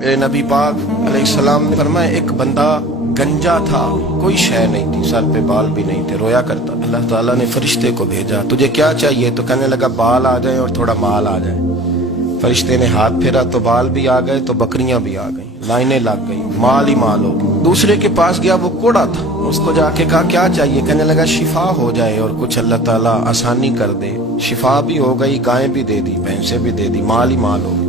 میرے نبی پاک علیہ السلام نے فرمایا ایک بندہ گنجا تھا، کوئی شے نہیں تھی، سر پہ بال بھی نہیں تھے، رویا کرتا. اللہ تعالیٰ نے فرشتے کو بھیجا، تجھے کیا چاہیے؟ تو کہنے لگا بال آ جائیں اور تھوڑا مال آ جائے. فرشتے نے ہاتھ پھیرا تو بال بھی آ گئے تو بکریاں بھی آ گئیں، لائنیں لگ گئی، مال ہی مال ہو گئی. دوسرے کے پاس گیا، وہ کوڑا تھا، اس کو جا کے کہا کیا چاہیے؟ کہنے لگا شفا ہو جائے اور کچھ اللہ تعالیٰ آسانی کر دے. شفا بھی ہو گئی، گائیں بھی دے دی، بھینسیں بھی دے دی، مال ہی مال ہو گئی.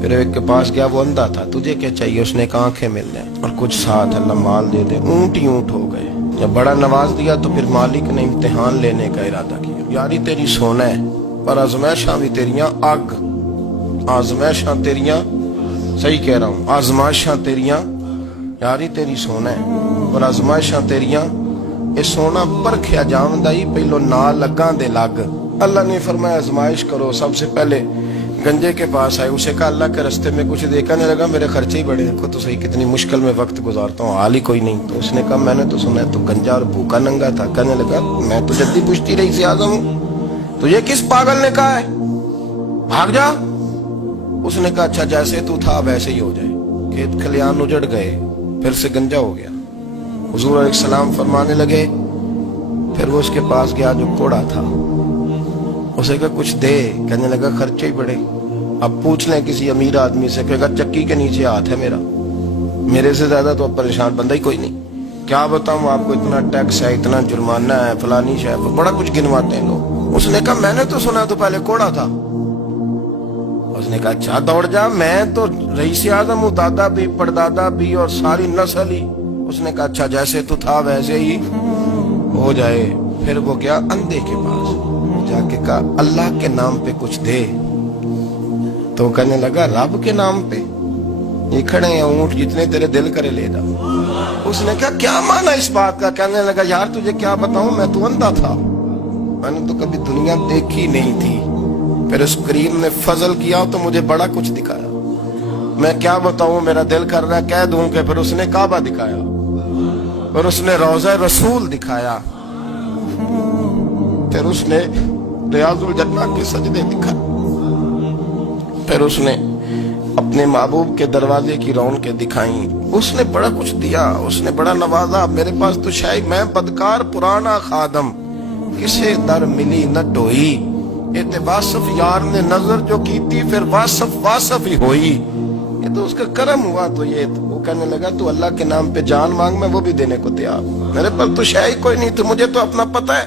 پھر ایک کے پاس گیا، وہ اندھا تھا، تجھے کیا چاہیے؟ اس نے کہا آنکھیں مل جائیں اور کچھ ساتھ اللہ مال دے دے. اونٹ ہی اونٹ ہو گئے. جب بڑا نواز دیا تو پھر مالک نے امتحان لینے کا ارادہ کیا. یاری تیری سونا ہے پر آزمائشاں بھی تیریاں آگ، آزمائشاں تیریاں، صحیح کہہ رہا ہوں، آزمائشاں تیریاں، یاری تیری سونا ہے پر آزمائشاں تیریاں. اے سونا پرکھیا جاوندا ہی پہلو نال لگاں دے لگ. اللہ نے فرمایا آزمائش کرو. سب سے پہلے گنجے کے پاس آئے، اسے کہا اللہ کے رستے میں کچھ دیکھا نہیں لگا، میرے خرچے ہی بڑے، دیکھو تو صحیح کتنی مشکل میں وقت گزارتا ہوں، حال ہی کوئی نہیں. تو اس نے کہا میں نے تو سنا ہے تو گنجا اور بھوکا ننگا تھا. کہنے لگا میں تو جدی پشتی رئیس اعظم ہوں، تجھے کس پاگل نے کہا ہے بھاگ جا؟ اس نے کہا اچھا جیسے تو تھا ویسے ہی ہو جائے. کھیت کھلیان اجڑ گئے، پھر سے گنجا ہو گیا. حضور علیہ السلام فرمانے لگے، پھر وہ اس کے پاس گیا جو کوڑا تھا، اسے کہا کچھ دے. کہنے لگا خرچے ہی بڑے. اب پوچھ لیں کسی امیر آدمی سے، کہے گا چکی کے نیچے ہاتھ ہے میرا، میرے سے زیادہ تو اب پریشان بندہ ہی کوئی نہیں. کیا بتاؤں آپ کو، اتنا ٹیکس ہے، اتنا جرمانہ ہے، فلانی شے، بڑا کچھ گنواتے ہیں لوگ. اس نے کہا میں نے تو سنا تو پہلے کوڑا تھا. اس نے کہا اچھا دوڑ جا، میں تو رئیس اعظم ہوں، دادا بھی پردادا بھی اور ساری نسل ہی. اس نے کہا اچھا جیسے تو تھا ویسے ہی ہو جائے. پھر وہ گیا اندھے کے پاس، جا کے کہا اللہ کے نام پہ کچھ دے. تو کہنے لگا رب کے نام پہ؟ یہ کھڑے ہیں اونٹ، جتنے تیرے دل کرے لے جا. اس نے کہا کیا معنی اس بات کا؟ کہنے لگا یار تجھے کیا بتاؤں، میں تو اندھا تھا، میں نے تو کبھی دنیا دیکھی نہیں تھی. پھر اس کریم نے فضل کیا تو مجھے بڑا کچھ دکھایا. میں کیا بتاؤں، میرا دل کر رہا ہے کہہ دوں کہ پھر اس نے کعبہ دکھایا، پھر اس نے روضہ رسول دکھایا، پھر اس نے ریاض الجنہ کے سجدے دکھائے، پھر اس نے اپنے محبوب کے دروازے کی رونقیں دکھائیں. اس نے بڑا کچھ دیا، اس نے بڑا نوازا. میرے پاس تو شاید میں بدکار پرانا خادم، کسے در ملی نہ ڈوئی. واصف یار نے نظر جو کی تھی پھر واصف ہی ہوئی. یہ تو اس کا کرم ہوا. تو یہ وہ کہنے لگا تو اللہ کے نام پہ جان مانگ، میں وہ بھی دینے کو تیار. میرے پاس تو شے ہی کوئی نہیں تھی، مجھے تو اپنا پتہ ہے،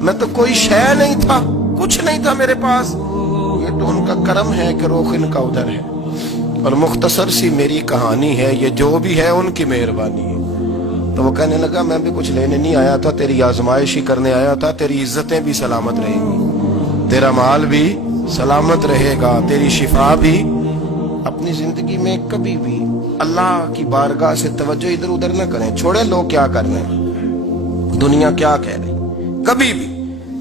میں تو کوئی شے نہیں تھا، کچھ نہیں تھا میرے پاس. یہ تو ان کا کرم ہے کہ رخ ان کا ادھر ہے، اور مختصر سی میری کہانی ہے، یہ جو بھی ہے ان کی مہربانی ہے. تو وہ کہنے لگا میں بھی کچھ لینے نہیں آیا تھا، تیری آزمائش ہی کرنے آیا تھا. تیری عزتیں بھی سلامت رہیں گی، تیرا مال بھی سلامت رہے گا، تیری شفا بھی. اپنی زندگی میں کبھی بھی اللہ کی بارگاہ سے توجہ ادھر ادھر نہ کریں، چھوڑیں لوگ کیا کر رہے ہیں، دنیا کیا کہہ رہی. کبھی بھی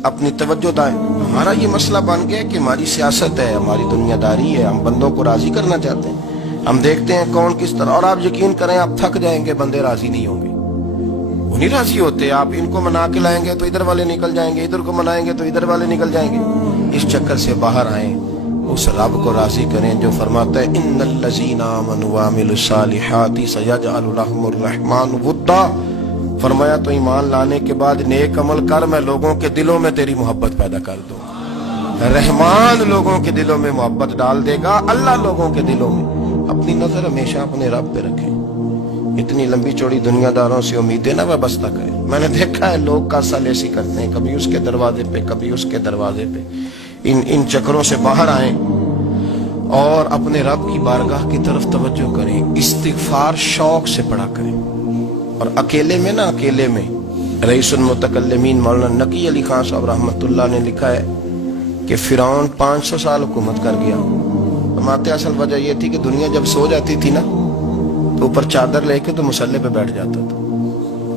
اپنی توجہ دائیں. ہمارا یہ مسئلہ بن گیا کہ ہماری سیاست ہے، ہماری دنیا داری ہے، ہم بندوں کو راضی کرنا چاہتے ہیں. ہم دیکھتے ہیں کون کس طرح، اور آپ یقین کریں آپ تھک جائیں گے، بندے راضی نہیں ہوں گے، وہ نہیں راضی ہوتے. آپ ان کو منا کے لائیں گے تو ادھر والے نکل جائیں گے، ادھر کو منائیں گے تو ادھر والے نکل جائیں گے. اس چکر سے باہر آئیں، اس رب کو راضی کریں جو فرماتا ہے ان الذین آمنوا وعملوا الصالحات سیجعل لهم الرحمن ودا. فرمایا تو ایمان لانے کے بعد نیک عمل کر، میں لوگوں کے دلوں میں تیری محبت پیدا کر دوں. رحمان لوگوں کے دلوں میں محبت ڈال دے گا. اللہ لوگوں کے دلوں میں. اپنی نظر ہمیشہ اپنے رب پہ رکھیں. اتنی لمبی چوڑی دنیا داروں سے امیدیں نہ وابستہ کریں. میں نے دیکھا ہے لوگ کاسا لیسی کرتے ہیں، کبھی اس کے دروازے پہ کبھی اس کے دروازے پہ. ان چکروں سے باہر آئیں اور اپنے رب کی بارگاہ کی طرف توجہ کریں. استغفار شوق سے پڑھا کریں. اور اکیلے میں اکیلے میں رئیس المتکلمین مولانا نقی علی خان صاحب رحمۃ اللہ نے لکھا ہے کہ فرعون 500 سال حکومت کر گیا. فرماتے اصل وجہ یہ تھی کہ دنیا جب سو جاتی تھی نا تو اوپر چادر لے کے تو مسلح پہ بیٹھ جاتا تھا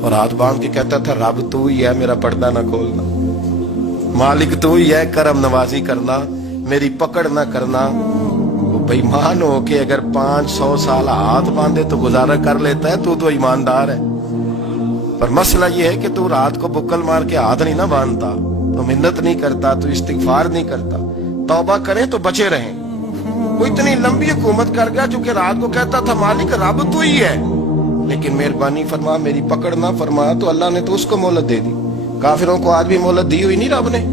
اور ہاتھ باندھ کے کہتا تھا رب تو ہی ہے، میرا پردہ نہ کھولنا، مالک تو ہی ہے، کرم نوازی کرنا، میری پکڑ نہ کرنا. وہ بے ایمان ہو کے اگر 500 سال ہاتھ باندھے تو گزارا کر لیتا ہے، تو ایماندار ہے. پر مسئلہ یہ ہے کہ تو رات کو بکل مار کے ہاتھ نہیں نہ باندھتا، تو منت نہیں کرتا، تو استغفار نہیں کرتا. توبہ کریں تو بچے رہیں. وہ اتنی لمبی حکومت کر گیا جو کہ رات کو کہتا تھا مالک رب تو ہی ہے، لیکن مہربانی فرما میری پکڑ نہ فرما، تو اللہ نے تو اس کو مہلت دے دی۔ کافروں کو آج بھی مہلت دی ہوئی نہیں رب نے؟